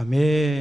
아멘.